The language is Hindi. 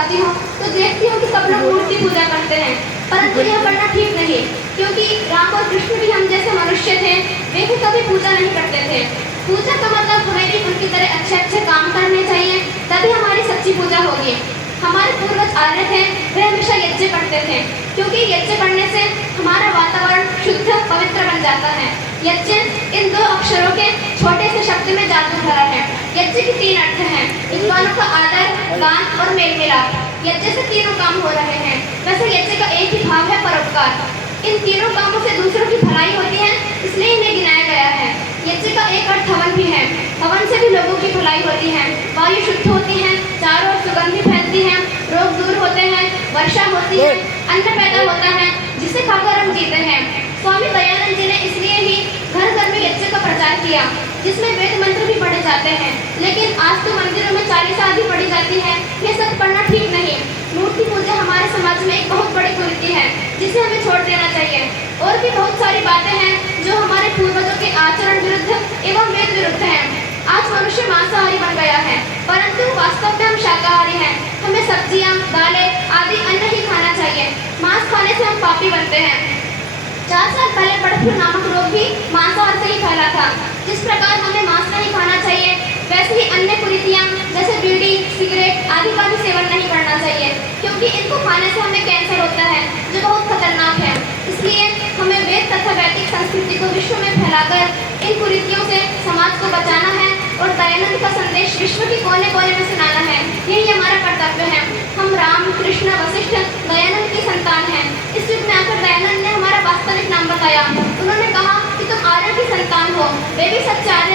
जाती हूँ तो देखती हूँ कि सब लोग मूर्ति पूजा करते हैं, परंतु यह करना ठीक नहीं, क्योंकि राम और कृष्ण भी हम जैसे मनुष्य थे, वे भी कभी पूजा नहीं करते थे। पूजा का मतलब हमें भी उनकी तरह अच्छे अच्छे काम करने चाहिए, तभी हमारी सच्ची पूजा होगी। हमारे पूर्वज आर्य थे, वे हमेशा यज्ञ पढ़ते थे, क्योंकि यज्ञ पढ़ने से हमारा वातावरण शुद्ध पवित्र बन जाता है। यज्ञ इन दो अक्षरों के छोटे से शब्द में जादू भरा है। यज्ञ के 3 अर्थ हैं, विद्वानों का आदर, गान और मेल मिलाप। यज्ञ से तीनों काम हो रहे हैं। वैसे यज्ञ का एक ही भाव है, परोपकार। इन तीनों कामों से दूसरों की भलाई होती है, इसलिए इन्हें गिनाया गया है। यज्ञ का एक अर्थ हवन भी है। हवन से भी लोगों की भलाई होती है, वायु शुद्ध होती है, चारों ओर सुगंधि फैलती है, रोग दूर होते हैं, वर्षा होती है, अन्न पैदा होता है, जिसे खाकर हम जीते हैं। स्वामी दयानंद जी ने इसलिए ही घर घर में यज्ञ का प्रचार किया, जिसमें वेद मंत्र भी पढ़े जाते हैं। लेकिन आज तो मंदिरों में 40 आदि पढ़ी जाती है, ये सब पढ़ना ठीक नहीं। मूर्ति पूजा हमारे समाज में एक बहुत बड़ी कुरीति है, जिसे हमें छोड़ देना चाहिए। और भी बहुत सारी बातें हैं जो हमारे पूर्वजों के आचरण विरुद्ध एवं वेद विरुद्ध हैं। आज मनुष्य मांसाहारी बन गया है, परंतु वास्तव में हम शाकाहारी हैं। हमें सब्जियां, दालें आदि अन्न ही खाना चाहिए। मांस खाने से हम पापी बनते हैं। 4 साल पहले बर्ड फ्लू नामक रोग भी मांसाहार से ही फैला था। जिस प्रकार हमें मांस नहीं खाना चाहिए, वैसे ही अन्य कुरीतियां जैसे बीड़ी, सिगरेट आदि का भी सेवन नहीं करना चाहिए, क्योंकि इनको खाने से हमें कैंसर होता है, जो बहुत खतरनाक है। इसलिए हमें वेद तथा वैदिक संस्कृति को विश्व में फैलाकर इन कुरीतियों से समाज को बचाना है और दयानंद का संदेश विश्व के कोने कोने में सुनाना है। यही हमारा कर्तव्य है। हम राम, कृष्ण, वशिष्ठ, दयानंद की संतान हैं। इस युग में आकर दयानंद ने हमारा वास्तविक नाम बताया। उन्होंने कहा कि तुम आर्यों की संतान हो। वे भी सच्चे आर्य